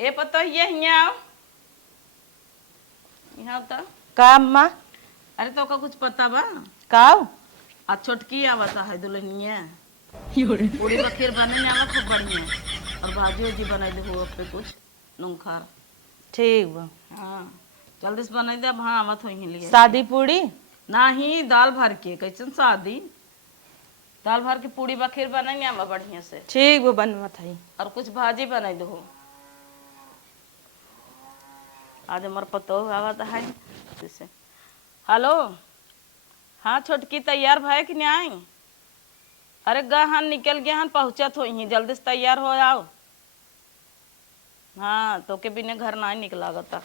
ए पतो ये यहाँ यहाँ तो का अम्मा अरे तो का कुछ पता बा काऊ आ छोटकी आवता है दुल्हनिया पूरी बखीर बने आवा खूब बढ़िया और भाजी उजी बना दे हो पे कुछ नूंखार ठीक बा। हाँ जल्दी से बना दे अब हाँ आवत हो लिए शादी पूरी नहीं दाल भर के कैसन शादी दाल भर के पूरी बखीर बनाई आवा बढ़िया से ठीक बा बनवत है। और कुछ भाजी बनाई दो आज हमार पतो आवत है जैसे हेलो हाँ छोटकी तैयार भाई कि नहीं आई अरे गहन निकल गया हन पहुँचत हो ही जल्दी से तैयार हो आओ हाँ तो के बिना घर ना निकला गता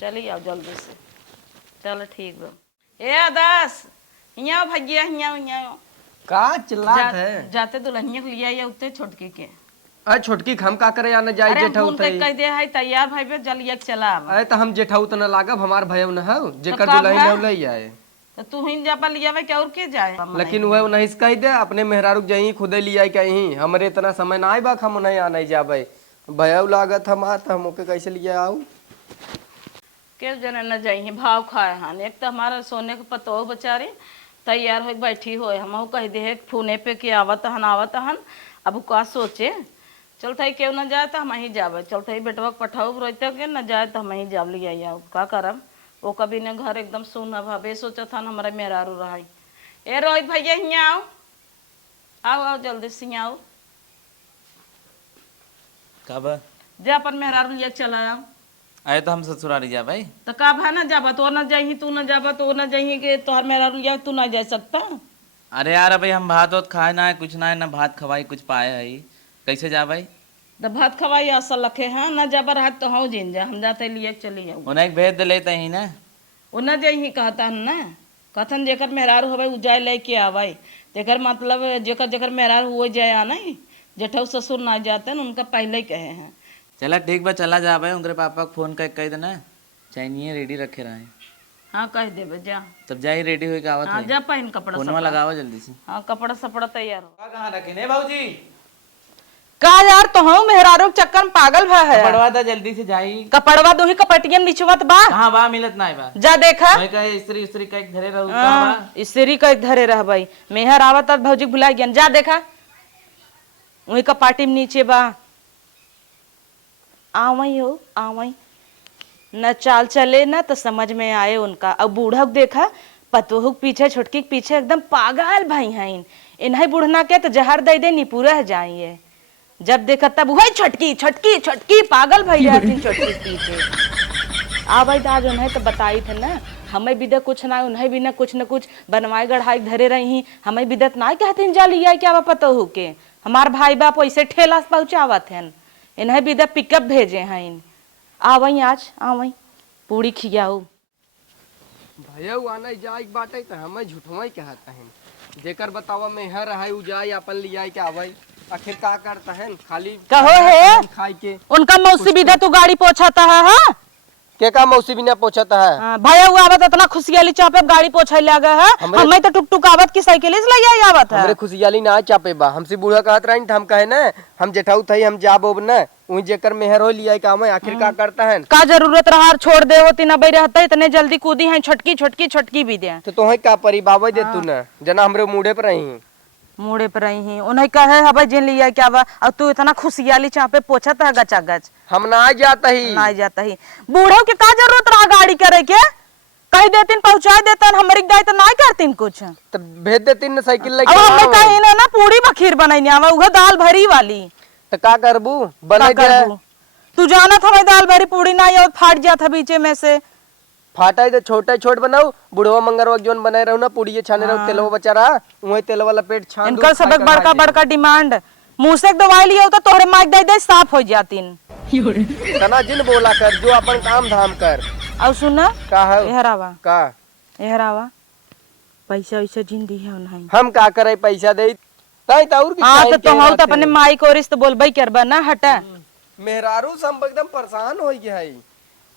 चलिए आओ जल्दी से चलो ठीक बा ए आदास यहाँ भैया यहाँ का चिल्लात है जाते दुल्हनिया के लिए आया उतने छोटकी के अरे छोटकी हम का करे आने जाए अरे जेठा फोन उतई कह दे है तैयार भाई बे जल्दी चला अब अरे तो हम जेठा उत न लागब हमार भैया न हो जेकर कब दुल्हन है? न लई आए तो तू ही जा पर लिया क्या और के जाए लेकिन वह नहीं कह दे अपने मेहरारू जही खुदे लिया कहीं हमरे इतना समय ना आए बा हम नहीं आने जाबे भैया लागत हम आत हम ओके कैसे लिया आऊ के जने न जाई भाव खाए हन एक तो हमारा सोने के पतो हो बेचारी तैयार हो बैठी हो हम कह दे फोने पे कि आवत हन अब का सोचे चलते क्यों न जाए तो हम ही जाबे चलते बेटवा पठाऊ रोते के न जाए तो हम ही जाब लिया का करब वो कभी ने घर एकदम सुना भावे सोचा था हमारा मेहरारू रहा ए रोहित भैया यहाँ आओ आओ जल्दी से आओ कब जा पर मेहरारू लिया चला आओ आए तो हम ससुराल जा भाई तो का भा ना जाबा तो न जाही तू न जाबा तो न जाही के तोहर मेहरारू लिया तू ना जा सकता अरे यार भाई हम भात वात खाए ना है कुछ ना है ना भात खवाई कुछ पाए है कैसे जा भाई तो भात खवाई असल लखे हाँ न जाबा रहा तो हाँ जिन जा हम जाते लिए चली जाऊ उन्हें एक भेज दे लेते ही ना वो न जाही कहता न कथन जेकर मेहरारू होवे उ जाए लेके आवे जेकर मतलब जेकर जेकर मेहरारू हो जाए आना जेठऊ ससुर ना जाते न उनका पहले ही कहे हैं चला ठीक बा चला जा भाई उनके पापा को फोन कर कह देना चाहिए रेडी रखे रहे हाँ कह देवे जा तब जा ही रेडी होके आवत हाँ है जा पहन कपड़ा फोनवा सपड़ा लगाओ जल्दी से हाँ कपड़ा सपड़ा तैयार हो कहाँ रखे ने भाऊजी का यार तो हम मेहरारू के चक्कर में पागल भा है पड़वा दा जल्दी से जाई कपड़वा दो ही कपटियन बिचवत बा कहाँ बा मिलत ना है बा जा देखा मैं कहे स्त्री स्त्री का एक धरे रहू कहाँ बा स्त्री का एक धरे रह भाई मेहर आवत और भौजी भुला गया जा देखा वही कपाटी में नीचे बा आवई हो आवई न चाल चले ना तो समझ में आए उनका अब बूढ़ा देखा पतोहू के पीछे छोटकी के पीछे एकदम पागल भाई हैं इन्हें बुढ़ना के तो जहर दे दे नी पूरा जाइए जब देखा तब वही छोटकी छोटकी छोटकी पागल भाई रहती छोटकी के पीछे आ भाई आज उन्हें तो बताई थे ना हमें बिदत कुछ ना उन्हें भी ना कुछ बनवाई गढ़ाई धरे रही हमें बिदत ना कहते जा लिया क्या पतोहू के हमार भाई बाप वैसे ठेला से पहुंचावत हैं इन्हें बिदत पिकअप भेजे हैं आवई आज आवई पूरी खियाऊ भैया आना जाए बाटे तो हमें झूठवा कहता है जेकर बतावा मेहर है उ जाए अपन लिया के आवे आखिर का करता है खाली कहो है खाए के उनका मौसी बिदत तू गाड़ी पहुंचाता है हाँ के का मौसी बिना पूछता है हाँ, भैया हुआ आवत इतना खुशियाली चापे गाड़ी पोछा लगा है हमें तो टुक टुक आवत की साइकिल से ले आवत है हमरे खुशियाली ना चापे बा हमसे बूढ़ा कहत रही हम कहे ना हम जेठाऊ थई हम जाबो न वही जेकर मेहर हो लिया काम है आखिर का करता है का जरूरत रहा छोड़ दे होती न रहता इतने जल्दी कूदी है छोटकी छोटकी छोटकी भी दे तो तोहे का परी बाबा दे तू न जना हमरे मुड़े पर रही मुड़े पर रही उन्हें कहे हवा जिन लिया क्या बा अब तू इतना खुशियाली चापे पोछत है गचा गच हम ना जाता ही ना जाता ही बूढ़ो के का जरूरत रहा गाड़ी करे के कही देतीन पहुंचा देतन हमरी दाई तो ना करतीन कुछ तो भेज देती न साइकिल अब लेके हमें कहीं ना पूरी बखीर बनाई आवा उह दाल भरी वाली तो का करबू का बना दे करबू तू जाना था मैं दाल भरी पूरी ना ये फाट जा था बीचे में से फाटा तो छोटा छोट बनाऊ बुढ़वा मंगरवा जोन बनाए रहू ना पूड़िए छाने रहू तेलवा बचा रहा वही तेल वाला पेट छान इनका सब बड़का बड़का डिमांड मुंह से दवाई लिया तो तोहरे माइक दे दे साफ हो जातीन तना जिन बोला कर जो अपन काम धाम कर और सुना का है एहरावा का एहरावा पैसा वैसा जिन दी है नहीं हम का करे पैसा दे ताई ताउर की हाँ तो तुम तो अपने माई को रिश्त बोलबई करबा ना हटा मेहरारू सब एकदम परेशान हो गया है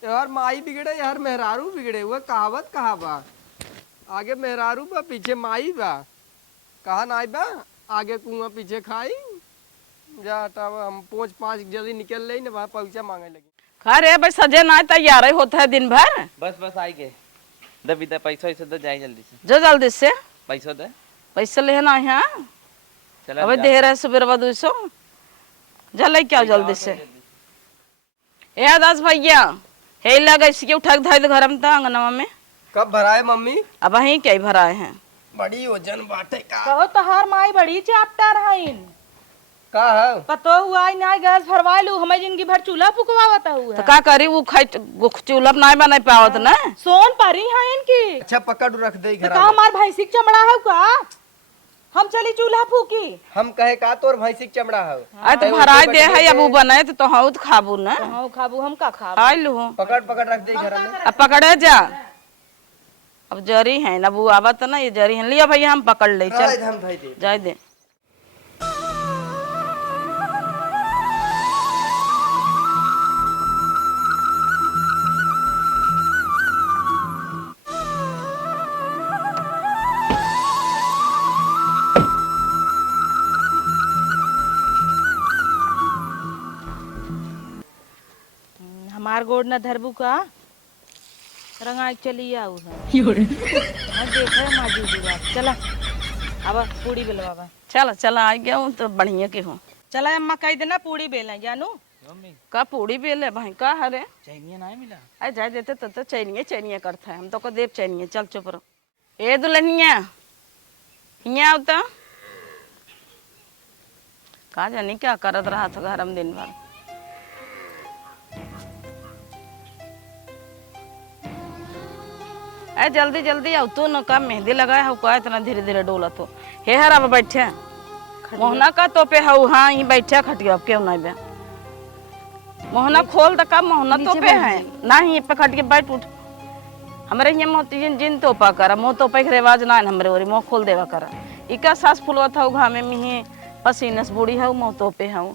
यार माई बिगड़े यार मेहरारू बिगड़े हुआ कहावत कहा बा आगे मेहरारू बा पीछे माई बा कहा नाई बा आगे कुआं पीछे खाई जा हटावा हम पोंछ पाँच जल्दी निकल ले ना वहाँ पैसा मांगे लगी। खा रे भाई सजे ना तैयार ही होता है दिन भर। बस आई गए। दे विदा पैसा वैसा दे जाए जल्दी से। जो जल्दी से पैसा दे। पैसे लेना है। चल अबे दे रहे सुबह 200 जल्दी क्या जल्दी से। ए दास भैया हे लगा इसके उठा के धाई घर में अंगनवा में। कब भराए मम्मी? अब वहीं क्या भराए हैं। बड़ी वजन बाटे का। कहो तहार माई बड़ी चैप्टर हईन। का है? पतो हुआ ना गैस भरवा लू हमें जिंदगी भर चूल्हा फुकवावता हुआ तो का करी वो खाई चूल्हा नहीं बना पावत ना। सोन परी है इनकी। अच्छा पकड़ रख दे तो घर का हमार भैंसी के चमड़ा है का हम चली चूल्हा फूकी। हम कहे का तोर भैंसी के चमड़ा है। आ तो भराए दे है अब वो बनाए तो हाँ तो खाबू ना। हाँ खाबू हम का खाब। खाई लू पकड़ पकड़ रख दे घर में। अब पकड़े जा। अब जरी है ना वो आवत ना ये जरी है लिया भैया हम पकड़ ले चल हम धाई दे। जाए दे। हमार गोड़ न धरबू का रंगा चली आऊ है। हाँ देखा है माजी जी बात चला अब पूड़ी बेलवा। चल चल आ गया हूँ तो बढ़िया के हूँ। चला अम्मा कह देना पूड़ी बेलें जानू। का पूड़ी बेले भाई का हरे चाहिए ना मिला। अरे जाए देते तो चैनिए चैनिए करता है हम तो को देव चैनिए चल चुप रहो। ए दुल्हनिया हिया आवता का जानी क्या करत रहा था घर में दिन भर। अरे जल्दी जल्दी आओ तू न का मेहंदी लगाया हो का इतना धीरे धीरे डोला तो हे हर अब बैठे मोहना का तो पे हऊ हाँ यही बैठे खटिया अब क्यों नहीं बे मोहना खोल द का मोहना तो पे है ना ही पे खट के बैठ उठ हमरे यहाँ मोती जिन जिन तोपा करा मोह तोपे के रिवाज ना हमरे ओरी मोह खोल देवा करा इका सास फुलवा था घामे में पसीने से बूढ़ी है मोह तोपे है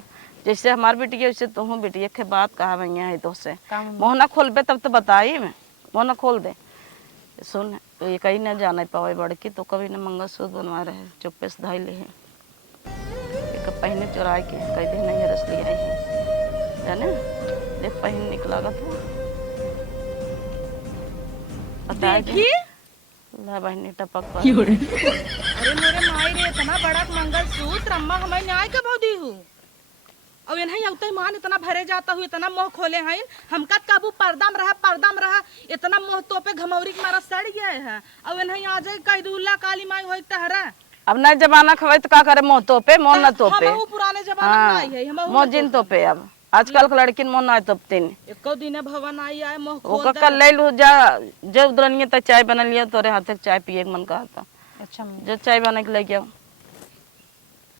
जैसे हमार बेटी वैसे तुम बेटी के बात कहा भैया है तो से मोहना खोलबे तब तो बताइए मैं मोहना खोल दे। सुन तो ये कहीं ना जाना पावे बड़की तो कभी ना मंगलसूत्र बनवा रहे चुप्पे से धाई ले एक पहने चुरा के कई दिन नहीं रस ले आई है जाने देख पहन निकला तो पता है ला बहनी टपक पर अरे मेरे माई रे इतना बड़ा मंगलसूत्र अम्मा हमें न्याय का भाव दी हूँ और इन्हें औते मान इतना भरे जाता हुआ इतना मोह खोले हैं हम का काबू पर्दाम रहा इतना मोह तो पे घमौरी के मारा सड़ गए है और इन्हें आ जाए कैदुल्ला काली माई होई तहरा। अब नए जमाना खवे तो का करे मोह तोपे मोह न तोपे। हम पुराने जमाना में आई है हम मोह जिन तोपे अब आजकल के लड़किन मोह ना तोपतीन एको दिन भवन आई आए मोह वो खोल कल ले लू जा जब दुल्हनिया तक चाय बना लिया तोरे हाथ तक चाय पिए मन कहा था। अच्छा जो चाय बना के लेके आओ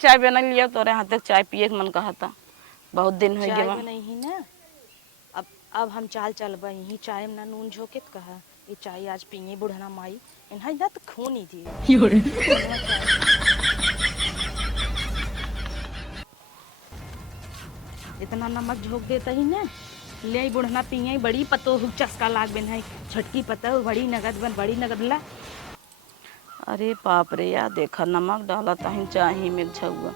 चाय बना लिया तोरे हाथ तक चाय पिए मन कहा था बहुत दिन हो गया नहीं ना अब हम चाल चल यही चाय में ना नून झोंके कहा ये चाय आज पिए बुढ़ना माई इन्हें ना तो खून ही थी इतना नमक झोंक देता ही ना ले बुढ़ना पिए बड़ी पतो चस्का लाग बिन है छटकी पता बड़ी नगद ला। अरे बाप रे यार देखा नमक डाला था चाही में झुआ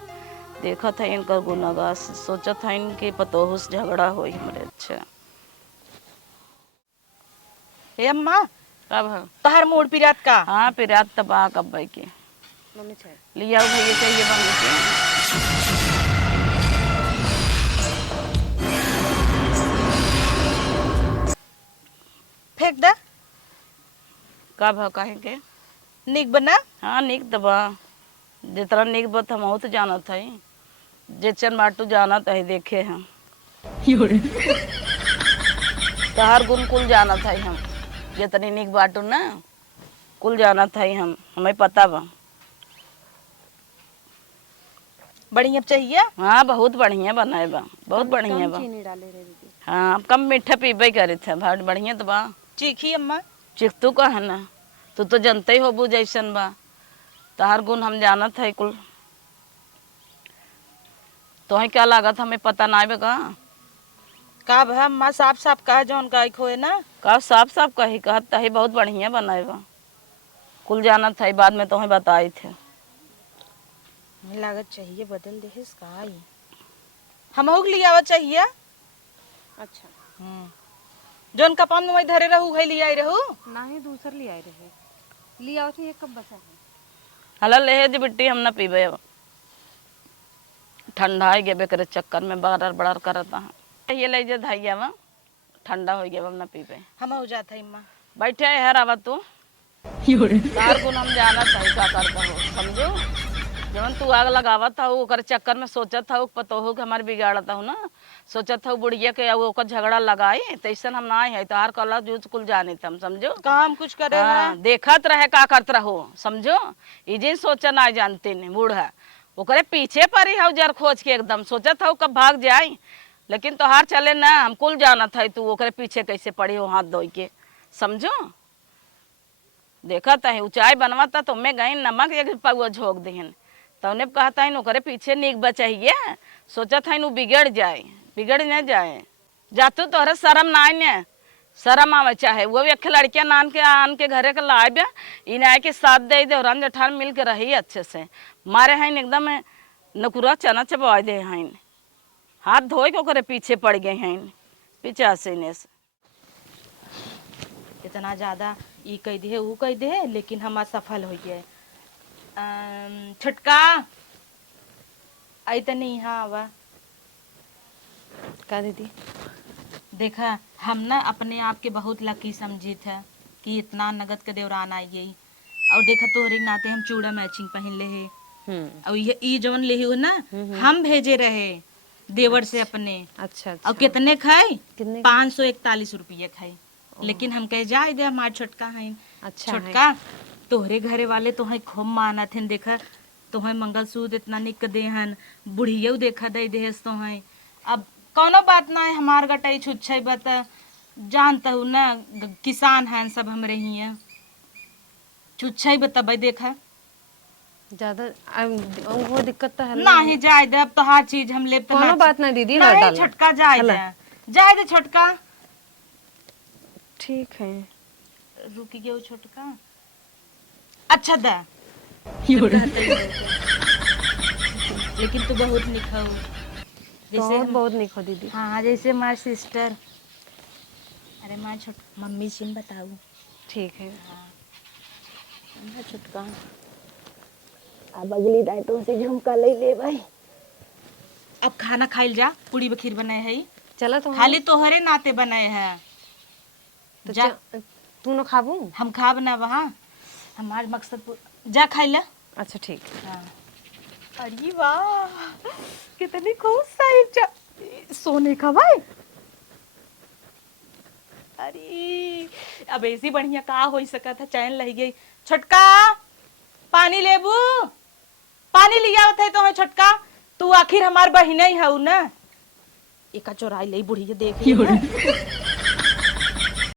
देखा था इनका गुनागा सोचा था इनके पतोहुस झगड़ा हो हमारे। अच्छा हे अम्मा अब तहर मूड पिरात का हाँ पिरात तबाह कब भाई के लिया भैया चाहिए बंद फेंक दा का भाव कहेंगे निक बना। हाँ निक दबा जितना निक बत हम तो जाना था जेचन बाटू जाना था देखे हम तहर गुन कुल जाना था हम जितनी निक बाटू ना कुल जाना था हम हमें पता बा। बढ़िया चाहिए हाँ बहुत बढ़िया बनाए बा बहुत बढ़िया बा। हाँ कम मीठा पीबे करे थे बहुत बढ़िया तो बा। चीखी अम्मा चिख्तू का है ना तू तो जनते ही होबू जैसन बा तहर गुण हम जाना था कुल तो क्या लागत हमें पता ना बेगा का भा अम्मा साफ साफ कहा जौन गाय खोए ना का साफ साफ कही कहत तही बहुत बढ़िया बनाए बा कुल जाना था बाद में तुम्हें बताए थे लागत चाहिए बदल दे का हमहू के लियावा चाहिए। अच्छा जोन कपान में वही धरे रहू है लिया रहू। ना ही दूसर ले आए रहे ले आओ एक कब बचा है। हला ले जी बिट्टी हम ना पीबे अब ठंडा ही गेबे करे चक्कर में बड़र बड़र करता है ये ले जे धैया में ठंडा हो गया अब ना पीबे। हमहू जात है माँ। बैठे है हर आवा तू तार गुण हम जाना सही का करता हो समझो। जवन तू आग लगावत था ओकर चक्कर में सोचत था पतो हो कि हमारे बिगाड़ता हूँ ना सोचत था बुढ़िया के ओकर झगड़ा लगाई तैसन हम ना है तार कला जूझ कुल जाने तम समझो। काम कुछ करे हाँ, देखत रहे का करत रहो समझो। इजे सोचा ना जानते ने बूढ़ा ओकरे पीछे पर ही हौ जर खोज के एकदम सोचत था कब भाग जाए लेकिन तोहार चले ना हम कुल जाना था तू ओकरे पीछे कैसे पड़ी हो हाथ धोई के समझो। देखत है ऊंचाई बनवाता तो मैं गई नमक एक पौआ झोंक देहन तो उन्हें कहता है ओकरे पीछे नीक बचाइए सोचा था नु बिगड़ न जाए जातू तोहरे शर्म ना ने शर्म आवे चाहे वो भी अखे लड़कियां नान के आन के घरे के लाए बे इन आए के साथ दे दे रंग जठान मिल के रही अच्छे से मारे हैं एकदम नकुरा चना चबा दे हैं हाथ धोए के ओकरे पीछे पड़ गए हैं पीछा से ने इतना ज्यादा ई कह दे वो कह दे लेकिन हम सफल हो गए। छुटका आई तो नहीं यहाँ आवा का दीदी देखा हम ना अपने आप के बहुत लकी समझी थे कि इतना नगद के दौरान आई गई और देखा तोहरे नाते हम चूड़ा मैचिंग पहन ले है और ये ई जोन ले हो ना हम भेजे रहे देवर से अपने। अच्छा और कितने खाए कितने 541 रुपये खाए लेकिन हम कहे जाए दे हमार छोटका है अच्छा छोटका तोहरे घरे वाले तोहे खूब मानत हन देखा तोहे मंगलसूत्र इतना निक देहन बुढ़िया देखा दे देहस तोहे अब कोनो बात ना है हमार गटाई छुच्छे बता जानता हूँ ना किसान हैं सब हमरे ही छुच्छे बता देखा ज्यादा वो दिक्कत तो है नहीं जाए दे अब तो हर चीज हम ले कोनो बात ना दीदी हर नहीं डाल छोटका जाए दे छोटका ठीक है रुकी गयो छोटका अच्छा दा लेकिन तू बहुत निखा हो जैसे बहुत निको दीदी। हाँ जैसे हमारी सिस्टर अरे माँ छोट मम्मी जी बताऊ ठीक है छोटका अब अगली डाइटों से झुमका ले भाई। अब खाना खाइल जा पूरी बखीर बनाए है चला तो खाली तोहरे नाते बनाए हैं तो जा तू न खाबू हम खा बना वहाँ हमारे मकसद जा खाई ला। अच्छा ठीक हाँ। अरे वाह कितनी खूब साइज सोने का भाई। अरे अब ऐसी बढ़िया का हो सका था चैन लग गई। छोटका पानी लेबू पानी लिया थे तो छोटका तू आखिर हमार बहिन ही है ना एका चोराई ले बुढ़िया देख